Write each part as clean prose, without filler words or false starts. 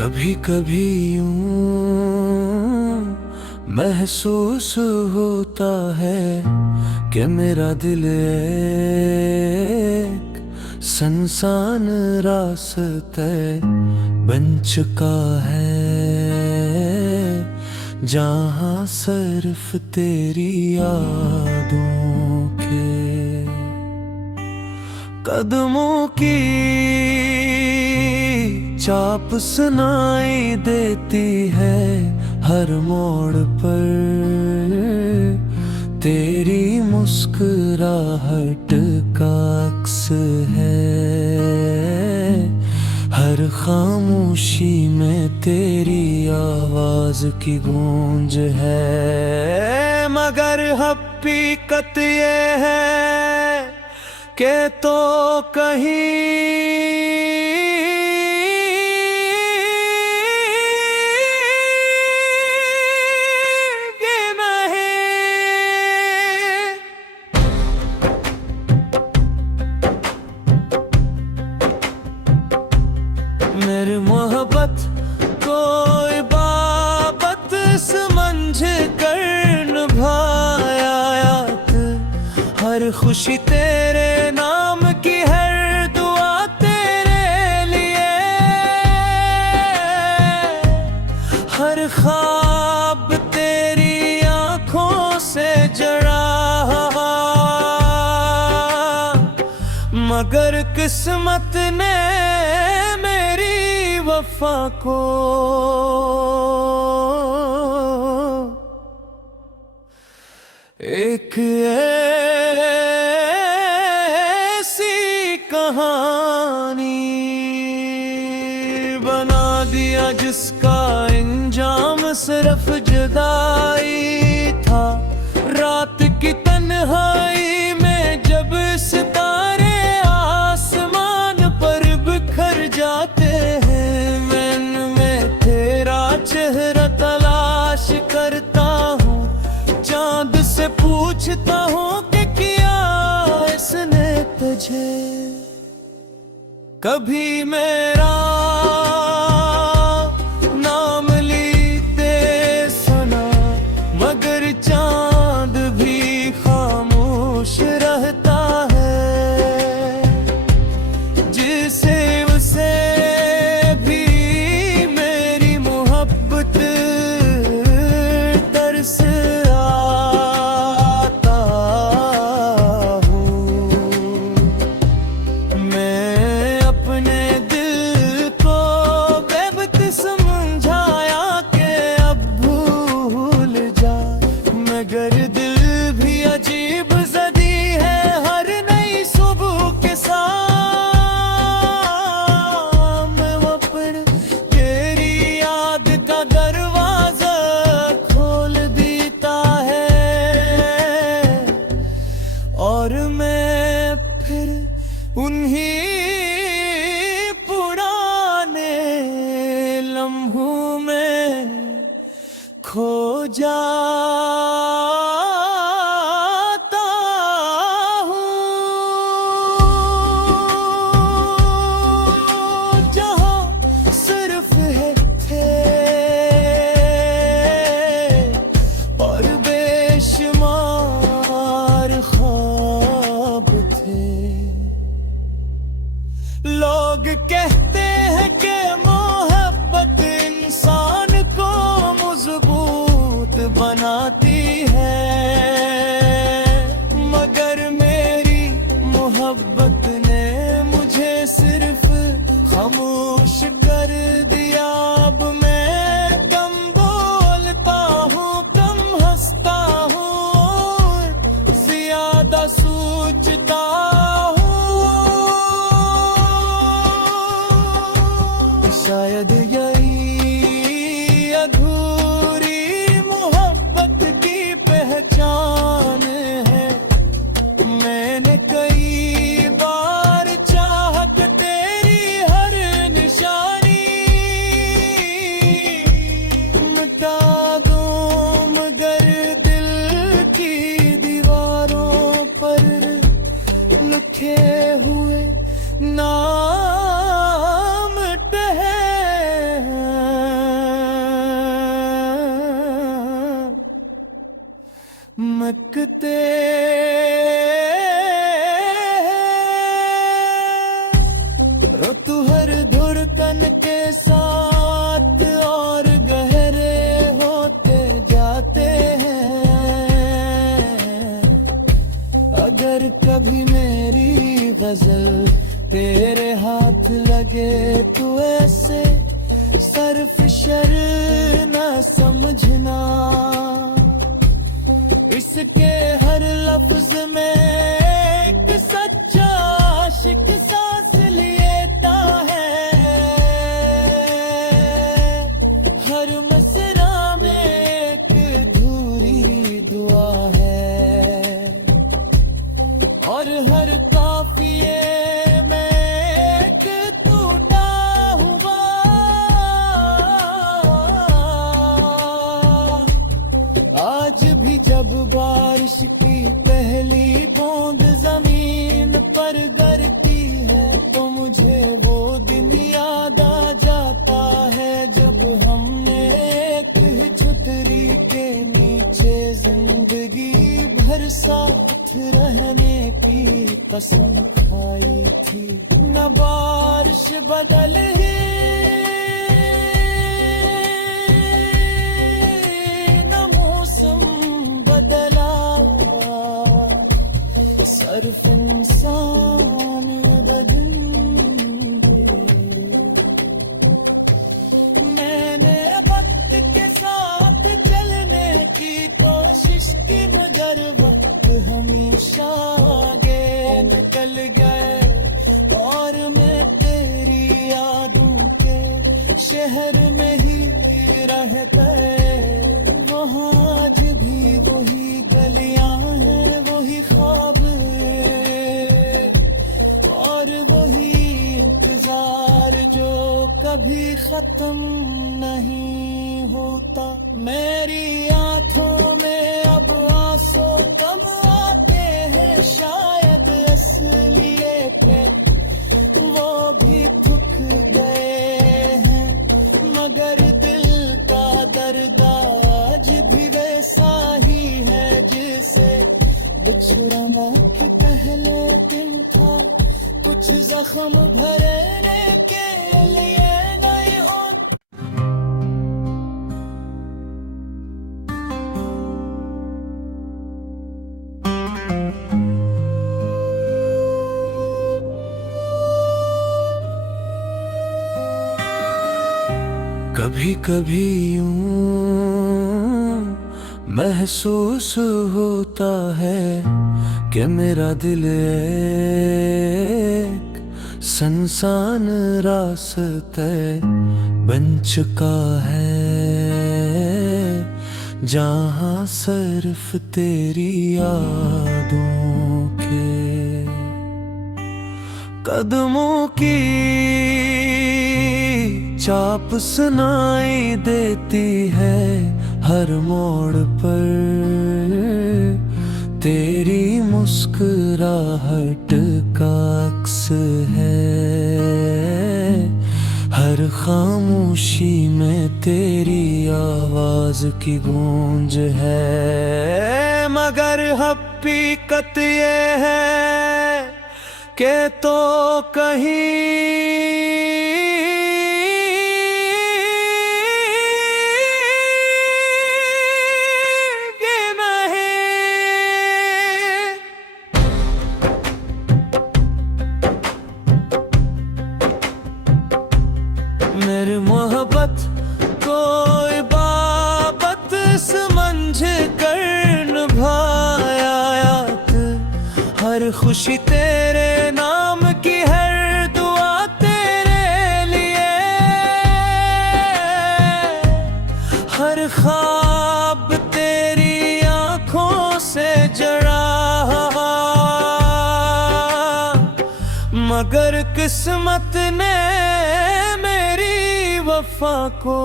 कभी कभी यूं महसूस होता है कि मेरा दिल एक सुनसान रास्ते बन चुका है, जहाँ सिर्फ तेरी यादों के कदमों की चाप सुनाई देती है हर मोड़ पर। तेरी मुस्कुराहट का अक्स है हर खामोशी में, तेरी आवाज की गूंज है। मगर हकीकत ये है कि तो मेरी मोहब्बत कोई बाबत समझ कर निभाया, हर खुशी तेरे नाम की, हर दुआ तेरे लिए, हर ख्वाब तेरी आंखों से जड़ा। मगर किस्मत ने मेरी वफा को एक ऐसी कहानी बना दिया जिसका इंजाम सिर्फ जुदाई था। रात की तन्हाई में जब सितारे आसमान पर बिखर जाते हैं, मैं तेरा चेहरा तलाश करता हूँ, चांद से पूछता हूँ कि किया इसने तुझे कभी मेरा नाम लीते सुना। मगर चांद भी खामोश रहता है, जिसे उसे भी मेरी मोहब्बत तरस आता हूँ। मैं अपने दिल को बेवक्त समझाया कि अब भूल जा, मगर दिल भी अजीब ज़दी है हर नई सुबह के साथ। मैं अपने तेरी याद का दरवाजा खोल देता है, और मैं फिर उन्हीं पुराने लम्हों में खो जाता हूँ, जहाँ सिर्फ है थे और बेशुमार ख्वाब थे। लोग कहते हैं कि मोहब्बत इंसान को मजबूत बनाती है, मगर मेरी मोहब्बत ने मुझे सिर्फ खामोश कर दिया। अब मैं कम बोलता हूँ, कम हंसता हूँ, और ज्यादा सोचता हूँ। शायद यही अधूरी मोहब्बत की पहचान है। मैंने कई बार चाहत तेरी हर निशानी मिटा दूं, मगर दिल की दीवारों पर लिखे हुए नाम ठहर चमकते ऋतु हर धुरकन के साथ और गहरे होते जाते हैं। अगर कभी मेरी गजल तेरे हाथ लगे तो ऐसे सरफिशर न समझना, इसके हर लफ्ज में एक सच्चा आशिक सांस लेता है। हर मसरा में एक अधूरी दुआ है और हर काफिए में एक टूटा हुआ आज भी जब बारिश की पहली बूंद जमीन पर गिरती है तो मुझे वो दिन याद आ जाता है जब हमने एक ही छतरी के नीचे जिंदगी भर साथ रहने की कसम खाई थी। न बारिश बदल ही सिर्फ इंसान बदलेंगे। मैंने वक्त के साथ चलने की कोशिश की मगर वक्त हमेशा आगे निकल गए और मैं तेरी यादों के शहर में ही रह गए। वहाँ आज भी वही गलियां हैं, वही ख्वाब और वही इंतजार जो कभी खत्म नहीं होता। मेरी आंखों में अब आंसू कम आते हैं, शायद इसलिए के वो भी थक गए हैं, मगर दिल का दर्द आज भी वैसा ही है जिसे बिछड़ना के पहले दिन था। कुछ जख्म भरने के लिए नहीं होता। कभी कभी यूं महसूस होता है कि मेरा दिल एक सुनसान रास्ते बन चुका है, जहाँ सिर्फ तेरी यादों के कदमों की चाप सुनाई देती है। हर मोड़ पर तेरी मुस्कुराहट का अक्स है, हर खामोशी में तेरी आवाज की गूंज है। मगर हकीकत ये है कि तो कहीं मेरी मोहब्बत को इबादत समझ कर निभाया, हर खुशी तेरे नाम की, हर दुआ तेरे लिए, हर ख्वाब तेरी आंखों से जड़ा। मगर किस्मत ने मेरी वफा को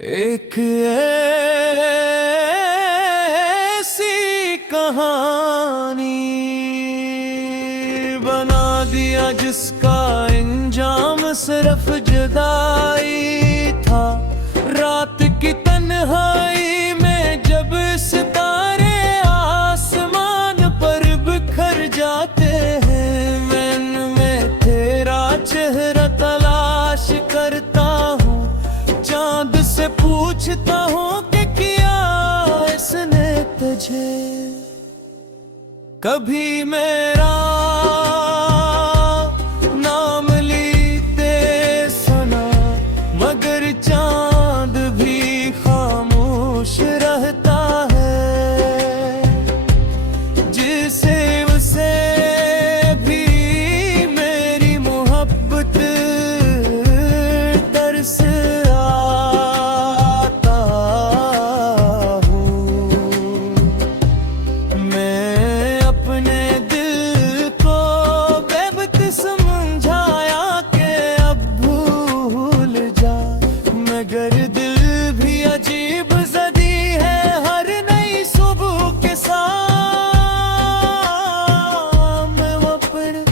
एक ऐसी कहानी बना दिया जिसका इंजाम सिर्फ जुदाई था। तन्हाई में जब सितारे आसमान पर बिखर जाते हैं, मैंने में तेरा चेहरा तलाश करता हूँ, चांद से पूछता हूँ कि किया इसने तुझे कभी मेरा नाम लीते सुना, मगर चांद भी खामोश रहता है, जिसे उसे भी मेरी मोहब्बत तरस आता हूँ। मैं अपने दिल को बेवक्त समझाया कि अब भूल जा, मगर दिल भी अजीब ज़दी है, हर नई सुबह के साथ मैं अपने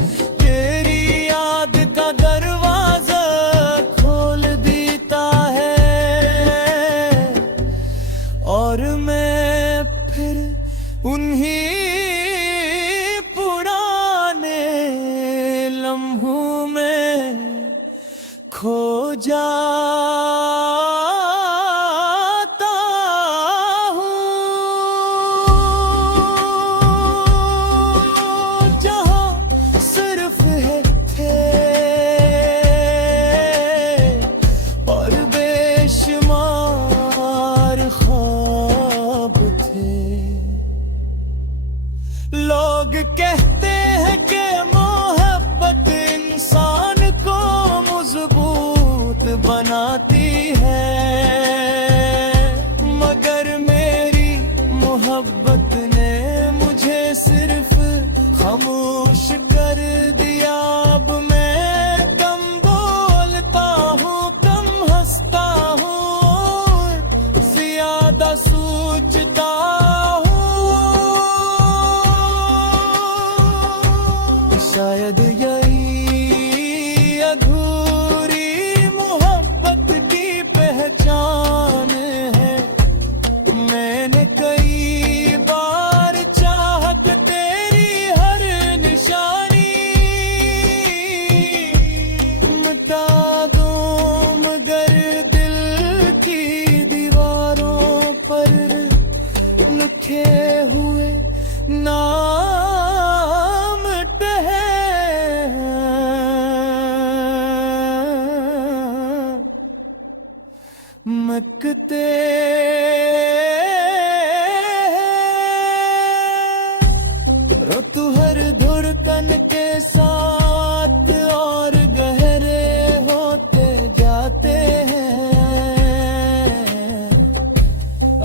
तेरी याद का दरवाजा खोल देता है, और मैं फिर उन्हीं पुराने लम्हों में खो जाता हूँ, जहाँ सिर्फ है थे और बेशुमार ख्वाब थे। लोग कहते हैं कि मोहब्बत इंसान को मजबूत बनाती है, मगर मेरी मोहब्बत ने मुझे सिर्फ खामोश कर दिया। अब मैं कम बोलता हूँ, कम हंसता हूँ, ज्यादा सोचता हूँ। शायद यही अधूरी मोहब्बत की पहचान है। मैंने कई बार चाहा कि तेरी हर निशानी मिटा दूं, मगर दिल की दीवारों पर लिखे हुए नाम महकते ऋतु हर धुरकन के साथ और गहरे होते जाते हैं।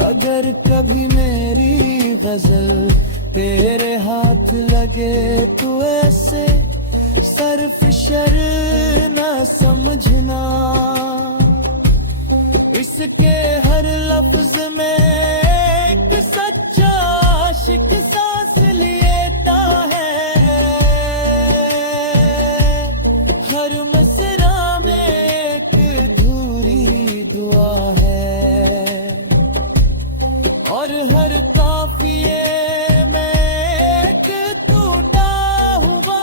अगर कभी मेरी गजल तेरे हाथ लगे तो ऐसे सरफशर न समझना, इसके हर लफ्ज में एक सच्चा आशिक सांस लेता है, हर मसरा में एक अधूरी दुआ है, और हर काफिये में एक टूटा हुआ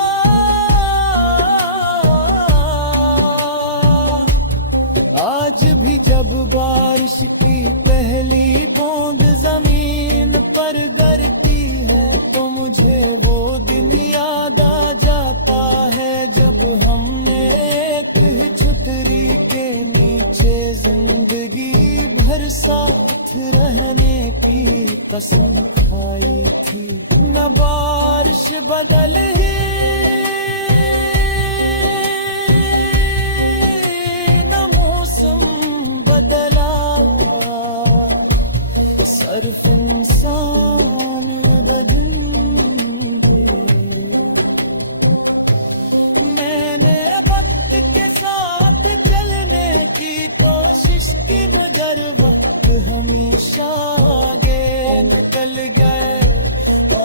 आज भी जब बारिश की पहली बूंद जमीन पर गिरती है तो मुझे वो दिन याद आ जाता है जब हमने एक ही छतरी के नीचे जिंदगी भर साथ रहने की कसम खाई थी। न बारिश बदल ही सिर्फ इंसान बदल गए। मैंने वक्त के साथ चलने की कोशिश की, मगर वक्त हमेशा आगे निकल गए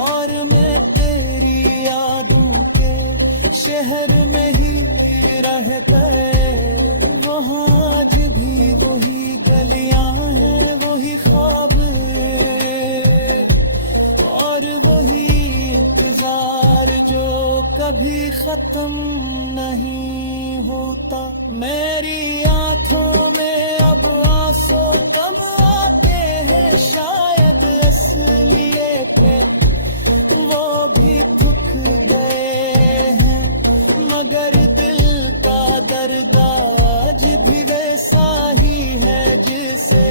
और मैं तेरी यादों के शहर में ही रह गए। वहाँ आज भी वही गलियां हैं, वही ख्वाब और वही इंतजार जो कभी खत्म नहीं होता। मेरी आंखों में अब आंसू कम आते हैं, शायद असलियत वो भी थक गए हैं, मगर दिल का दर्द आज भी वैसा ही है जिसे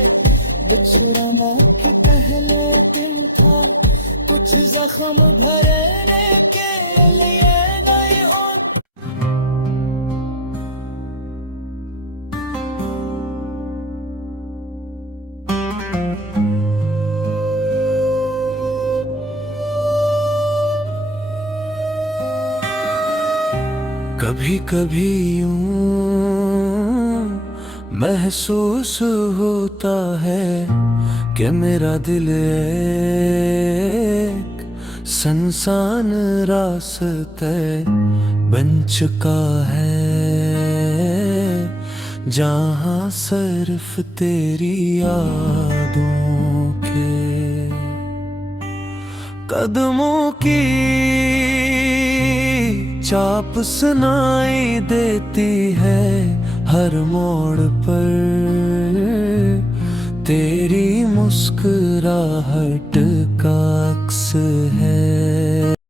बिछड़ना के पहले दिन था। कुछ जख्म भरने के लिए नहीं और कभी कभी यूं महसूस होता है कि मेरा दिल एक सुनसान रास्ते बन चुका है, जहाँ सिर्फ तेरी यादों के कदमों की चाप सुनाई देती है हर मोड़ पर, तेरी मुस्कुराहट का अक्स है।